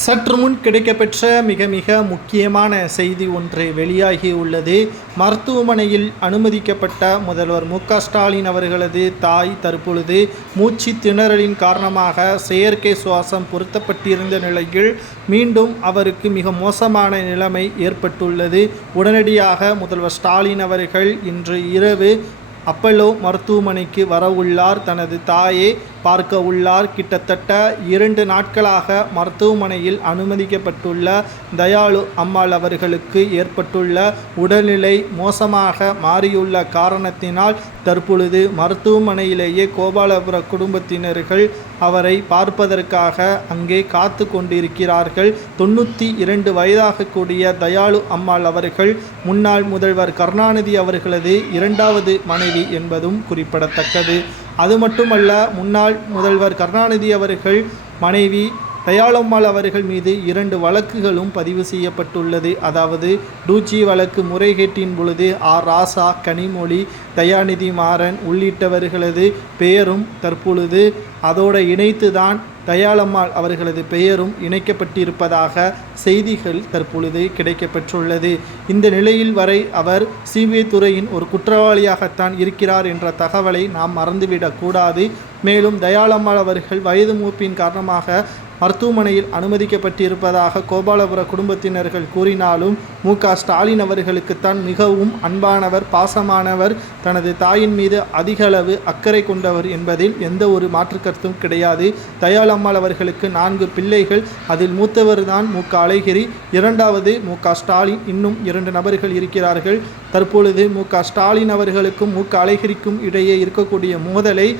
சற்று முன் கிடைக்கப்பெற்ற மிக மிக முக்கியமான செய்தி ஒன்று வெளியாகியுள்ளது. மருத்துவமனையில் அனுமதிக்கப்பட்ட முதல்வர் மு.க.ஸ்டாலின் அவர்களது தாய் தற்பொழுது மூச்சு திணறலின் காரணமாக செயற்கை சுவாசம் பொருத்தப்பட்டிருந்த நிலையில் மீண்டும் அவருக்கு மிக மோசமான நிலைமை ஏற்பட்டுள்ளது. உடனடியாக முதல்வர் ஸ்டாலின் அவர்கள் இன்று இரவு அப்பல்லோ மருத்துவமனைக்கு வரவுள்ளார். தனது தாயை பார்க்க உள்ளார். கிட்டத்தட்ட 2 நாட்களாக மருத்துவமனையில் அனுமதிக்கப்பட்டுள்ள தயாளு அம்மாள் அவர்களுக்கு ஏற்பட்டுள்ள உடல்நிலை மோசமாக மாறியுள்ள காரணத்தினால் தற்பொழுது மருத்துவமனையிலேயே கோபாலபுர குடும்பத்தினர்கள் அவரை பார்ப்பதற்காக அங்கே காத்து கொண்டிருக்கிறார்கள். 92 வயதாகக்கூடிய தயாளு அம்மாள் அவர்கள் முன்னாள் முதல்வர் கருணாநிதி அவர்களது 2வது மனைவி என்பதும் குறிப்பிடத்தக்கது. அது மட்டுமல்ல, முன்னாள் முதல்வர் கருணாநிதி அவர்கள் மனைவி தயாளம்மாள் அவர்கள் மீது 2 வழக்குகளும் பதிவு செய்யப்பட்டுள்ளது. அதாவது டூச்சி வழக்கு முறைகேட்டின் பொழுது ராசா, கனிமொழி, தயாநிதி மாறன் உள்ளிட்டவர்களது பெயரும் தற்பொழுது அதோடு இணைத்துதான் தயாளம்மாள் அவர்களது பெயரும் இணைக்கப்பட்டிருப்பதாக செய்திகள் தற்பொழுது கிடைக்கப்பெற்றுள்ளது. இந்த நிலையில் வரை அவர் சிபிஐ துறையின் ஒரு குற்றவாளியாகத்தான் இருக்கிறார் என்ற தகவலை நாம் மறந்துவிடக்கூடாது. மேலும் தயாளம்மாள் அவர்கள் வயது மூப்பின் காரணமாக மருத்துவமனையில் அனுமதிக்கப்பட்டிருப்பதாக கோபாலபுர குடும்பத்தினர்கள் கூறினாலும் மு.க.ஸ்டாலின் அவர்களுக்குத்தான் மிகவும் அன்பானவர், பாசமானவர், தனது தாயின் மீது அதிகளவு அக்கறை கொண்டவர் என்பதில் எந்த ஒரு மாற்று கருத்தும் கிடையாது. தயாளம்மாள் அவர்களுக்கு 4 பிள்ளைகள். அதில் மூத்தவர் தான் மு.க.அழகிரி, 2வது மு.க.ஸ்டாலின், இன்னும் 2 நபர்கள் இருக்கிறார்கள். தற்பொழுது மு.க.ஸ்டாலின் அவர்களுக்கும் மு.க.அழகிரிக்கும் இடையே இருக்கக்கூடிய மோதலை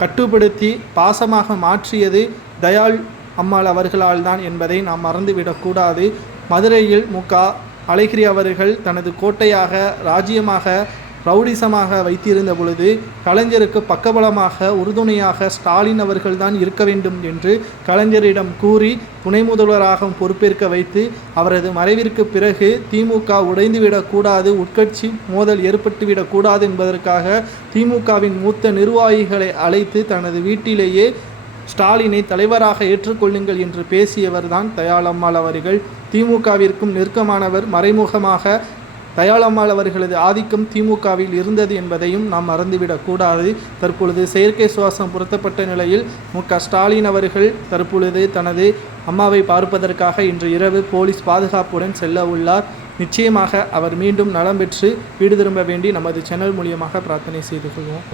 கட்டுப்படுத்தி பாசமாக மாற்றியது தயாள் அம்மாள் அவர்களால் தான் என்பதை நாம் மறந்துவிடக்கூடாது. மதுரையில் மு.க.அழகிரி அவர்கள் தனது கோட்டையாக, ராஜ்யமாக, ரவுடிசமாக வைத்திருந்த பொழுது கலைஞருக்கு பக்கபலமாக, உறுதுணையாக ஸ்டாலின் அவர்கள்தான் இருக்க வேண்டும் என்று கலைஞரிடம் கூறி துணை முதல்வராக பொறுப்பேற்க வைத்து அவரது மறைவிற்கு பிறகு திமுக உடைந்துவிடக்கூடாது, உட்கட்சி மோதல் ஏற்பட்டுவிடக்கூடாது என்பதற்காக திமுகவின் மூத்த நிர்வாகிகளை அழைத்து தனது வீட்டிலேயே ஸ்டாலினை தலைவராக ஏற்றுக்கொள்ளுங்கள் என்று பேசியவர் தான் தயாளம்மாள் அவர்கள். திமுகவிற்கும் நெருக்கமானவர். மறைமுகமாக தயாளம்மாள் அவர்களது ஆதிக்கம் திமுகவில் இருந்தது என்பதையும் நாம் மறந்துவிடக்கூடாது. தற்பொழுது செயற்கை சுவாசம் பொருத்தப்பட்ட நிலையில் மு.க.ஸ்டாலின் அவர்கள் தற்பொழுது தனது அம்மாவை பார்ப்பதற்காக இன்று இரவு போலீஸ் பாதுகாப்புடன் செல்ல உள்ளார். நிச்சயமாக அவர் மீண்டும் நலம் பெற்று வீடு திரும்ப வேண்டி நமது சேனல் மூலியமாக பிரார்த்தனை செய்து கொள்வோம்.